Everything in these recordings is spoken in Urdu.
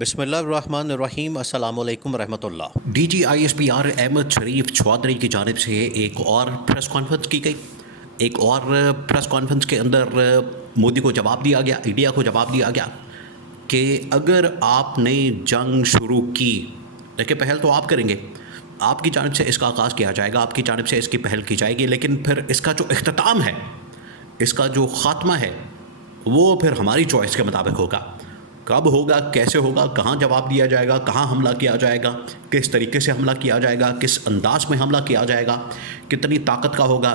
بسم اللہ الرحمن الرحیم۔ السلام علیکم ورحمۃ اللہ۔ D G I S P R Ahmed Sharif Chaudhry کی جانب سے ایک اور پریس کانفرنس کی گئی۔ ایک اور پریس کانفرنس کے اندر مودی کو جواب دیا گیا، انڈیا کو جواب دیا گیا کہ اگر آپ نے جنگ شروع کی، دیکھیں پہل تو آپ کریں گے، آپ کی جانب سے اس کا آغاز کیا جائے گا، آپ کی جانب سے اس کی پہل کی جائے گی، لیکن پھر اس کا جو اختتام ہے، اس کا جو خاتمہ ہے، وہ پھر ہماری چوائس کے مطابق ہوگا۔ کب ہوگا، کیسے ہوگا، کہاں جواب دیا جائے گا، کہاں حملہ کیا جائے گا، کس طریقے سے حملہ کیا جائے گا، کس انداز میں حملہ کیا جائے گا، کتنی طاقت کا ہوگا،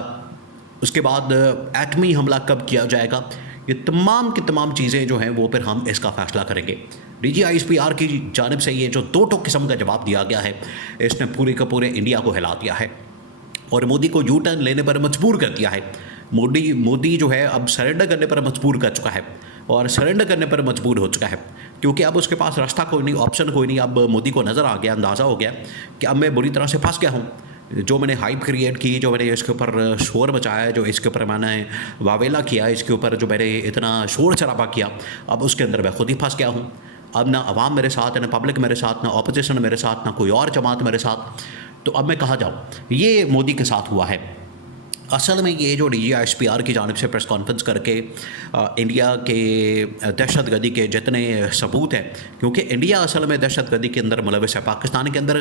اس کے بعد ایٹمی حملہ کب کیا جائے گا، یہ تمام کی تمام چیزیں جو ہیں وہ پھر ہم اس کا فیصلہ کریں گے۔ D G I S P R کی جانب سے یہ جو دو ٹوک قسم کا جواب دیا گیا ہے، اس نے پورے کا پورے انڈیا کو ہلا دیا ہے اور مودی کو یو ٹرن لینے پر مجبور کر دیا ہے۔ مودی جو ہے اب سرنڈر کرنے پر مجبور کر چکا ہے اور سرنڈر کرنے پر مجبور ہو چکا ہے، کیونکہ اب اس کے پاس راستہ کوئی نہیں، آپشن کوئی نہیں۔ اب مودی کو نظر آ گیا، اندازہ ہو گیا کہ اب میں بری طرح سے پھنس گیا ہوں۔ جو میں نے ہائپ کریٹ کی، جو میں نے اس کے اوپر شور مچایا، جو اس کے اوپر میں نے واویلا کیا، اس کے اوپر جو میں نے اتنا شور شرابہ کیا، اب اس کے اندر میں خود ہی پھنس گیا ہوں۔ اب نہ عوام میرے ساتھ، نہ پبلک میرے ساتھ، نہ اپوزیشن میرے ساتھ، نہ کوئی اور جماعت میرے ساتھ، تو اب میں کہاں جاؤں؟ یہ مودی کے ساتھ ہوا ہے۔ اصل میں یہ جو D G I S P R کی جانب سے پریس کانفرنس کر کے انڈیا کے دہشت گردی کے جتنے ثبوت ہیں، کیونکہ انڈیا اصل میں دہشت گردی کے اندر ملوث ہے، پاکستان کے اندر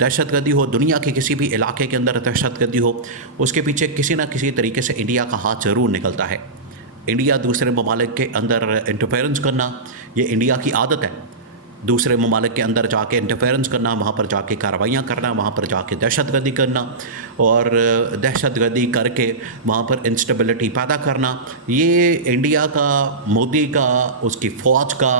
دہشت گردی ہو، دنیا کے کسی بھی علاقے کے اندر دہشت گردی ہو، اس کے پیچھے کسی نہ کسی طریقے سے انڈیا کا ہاتھ ضرور نکلتا ہے۔ انڈیا دوسرے ممالک کے اندر انٹرفیئرنس کرنا، یہ انڈیا کی عادت ہے۔ دوسرے ممالک کے اندر جا کے انٹرفیئرنس کرنا، وہاں پر جا کے کارروائیاں کرنا، وہاں پر جا کے دہشت گردی کرنا اور دہشت گردی کر کے وہاں پر انسٹیبلٹی پیدا کرنا، یہ انڈیا کا، مودی کا، اس کی فوج کا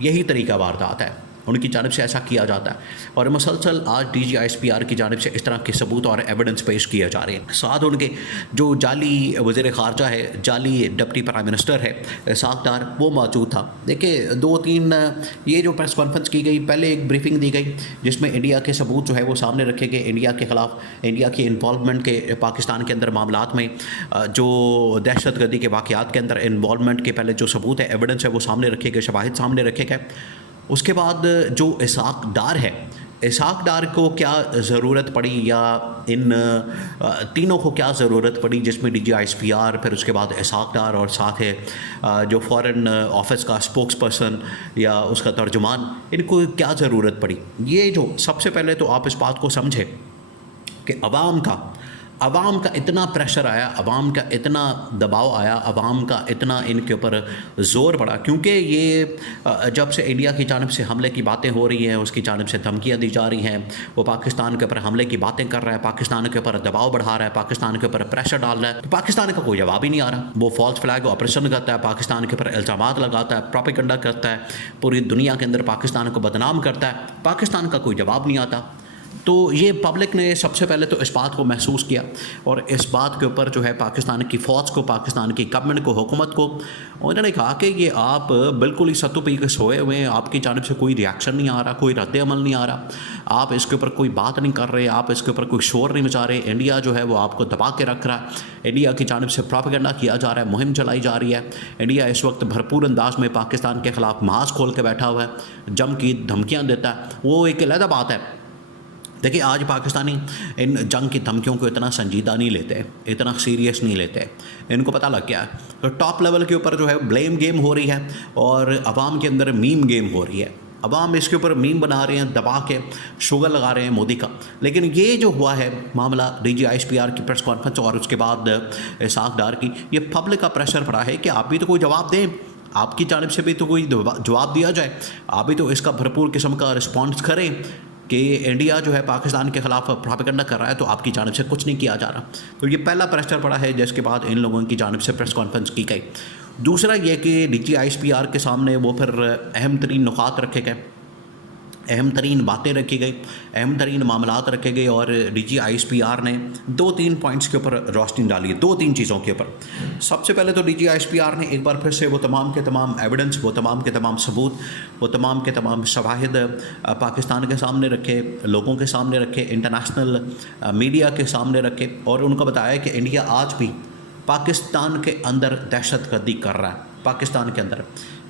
یہی طریقہ واردات ہے۔ ان کی جانب سے ایسا کیا جاتا ہے اور مسلسل آج D G I S P R کی جانب سے اس طرح کے ثبوت اور ایویڈنس پیش کیے جا رہے ہیں۔ ساتھ ان کے جو جعلی وزیر خارجہ ہے، جعلی ڈپٹی پرائم منسٹر ہے اسحاق ڈار، وہ موجود تھا۔ دیکھیں دو تین یہ جو پریس کانفرنس کی گئی، پہلے ایک بریفنگ دی گئی جس میں انڈیا کے ثبوت جو ہے وہ سامنے رکھے گئے، انڈیا کے خلاف، انڈیا کی انوالومنٹ کے پاکستان کے اندر معاملات میں، جو دہشت گردی کے واقعات کے اندر انوالومنٹ کے پہلے جو ثبوت ہے، ایویڈنس ہے، وہ سامنے رکھے گئے، شواہد سامنے رکھے گئے۔ اس کے بعد جو اسحاق ڈار ہے، اسحاق ڈار کو کیا ضرورت پڑی، یا ان تینوں کو کیا ضرورت پڑی، جس میں D G I S P R, پھر اس کے بعد اسحاق ڈار اور ساتھ ہے جو فارن آفس کا اسپوکس پرسن یا اس کا ترجمان، ان کو کیا ضرورت پڑی؟ یہ جو سب سے پہلے تو آپ اس بات کو سمجھیں کہ عوام کا اتنا پریشر آیا، عوام کا اتنا دباؤ آیا، عوام کا اتنا ان کے اوپر زور پڑا، کیونکہ یہ جب سے انڈیا کی جانب سے حملے کی باتیں ہو رہی ہیں، اس کی جانب سے دھمکیاں دی جا رہی ہیں، وہ پاکستان کے اوپر حملے کی باتیں کر رہا ہے، پاکستان کے اوپر دباؤ بڑھا رہا ہے، پاکستان کے اوپر پریشر ڈال رہا ہے، تو پاکستان کا کوئی جواب ہی نہیں آ رہا۔ وہ فالس فلیگ آپریشن کرتا ہے، پاکستان کے اوپر الزامات لگاتا ہے، پروپیگنڈا کرتا ہے، پوری دنیا کے اندر پاکستان کو بدنام کرتا ہے، پاکستان کا کوئی جواب نہیں آتا۔ تو یہ پبلک نے سب سے پہلے تو اس بات کو محسوس کیا اور اس بات کے اوپر جو ہے پاکستان کی فوج کو، پاکستان کی گورنمنٹ کو، حکومت کو، انہوں نے کہا کہ یہ آپ بالکل ہی ستو پی کے سوئے ہوئے ہیں، آپ کی جانب سے کوئی ریاکشن نہیں آ رہا، کوئی رد عمل نہیں آ رہا، آپ اس کے اوپر کوئی بات نہیں کر رہے، آپ اس کے اوپر کوئی شور نہیں مچا رہے، انڈیا جو ہے وہ آپ کو دبا کے رکھ رہا ہے، انڈیا کی جانب سے پروپیگنڈا کیا جا رہا ہے، مہم چلائی جا رہی ہے، انڈیا اس وقت بھرپور انداز میں پاکستان کے خلاف محاذ کھول کے بیٹھا ہوا ہے، جنگ کی دھمکیاں دیتا ہے، وہ ایک علیحدہ بات ہے۔ دیکھیں آج پاکستانی ان جنگ کی دھمکیوں کو اتنا سنجیدہ نہیں لیتے، اتنا سیریس نہیں لیتے، ان کو پتہ لگ گیا ہے۔ تو ٹاپ لیول کے اوپر جو ہے بلیم گیم ہو رہی ہے اور عوام کے اندر میم گیم ہو رہی ہے، عوام اس کے اوپر میم بنا رہے ہیں، دبا کے شوگر لگا رہے ہیں مودی کا۔ لیکن یہ جو ہوا ہے معاملہ D G I S P R کی پریس کانفرنس اور اس کے بعد اسحاق ڈار کی، یہ پبلک کا پریشر پڑا ہے کہ آپ بھی تو کوئی جواب دیں، آپ کی جانب سے بھی تو کوئی جواب دیا جائے، آپ بھی تو اس کا بھرپور قسم کا رسپانس کریں کہ انڈیا جو ہے پاکستان کے خلاف پروپیگنڈا کر رہا ہے، تو آپ کی جانب سے کچھ نہیں کیا جا رہا۔ تو یہ پہلا پریشر پڑا ہے جس کے بعد ان لوگوں کی جانب سے پریس کانفرنس کی گئی۔ دوسرا یہ کہ D G I S P R کے سامنے وہ پھر اہم ترین نقاط رکھے گئے، اہم ترین باتیں رکھی گئی، اہم ترین معاملات رکھے گئے اور D G I S P R نے دو تین پوائنٹس کے اوپر روشنی ڈالی ہے، دو تین چیزوں کے اوپر۔ سب سے پہلے تو D G I S P R نے ایک بار پھر سے وہ تمام کے تمام ایویڈنس، وہ تمام کے تمام ثبوت، وہ تمام کے تمام شواہد پاکستان کے سامنے رکھے، لوگوں کے سامنے رکھے، انٹرنیشنل میڈیا کے سامنے رکھے اور ان کو بتایا کہ انڈیا آج بھی پاکستان کے اندر دہشت گردی کر رہا ہے، پاکستان کے اندر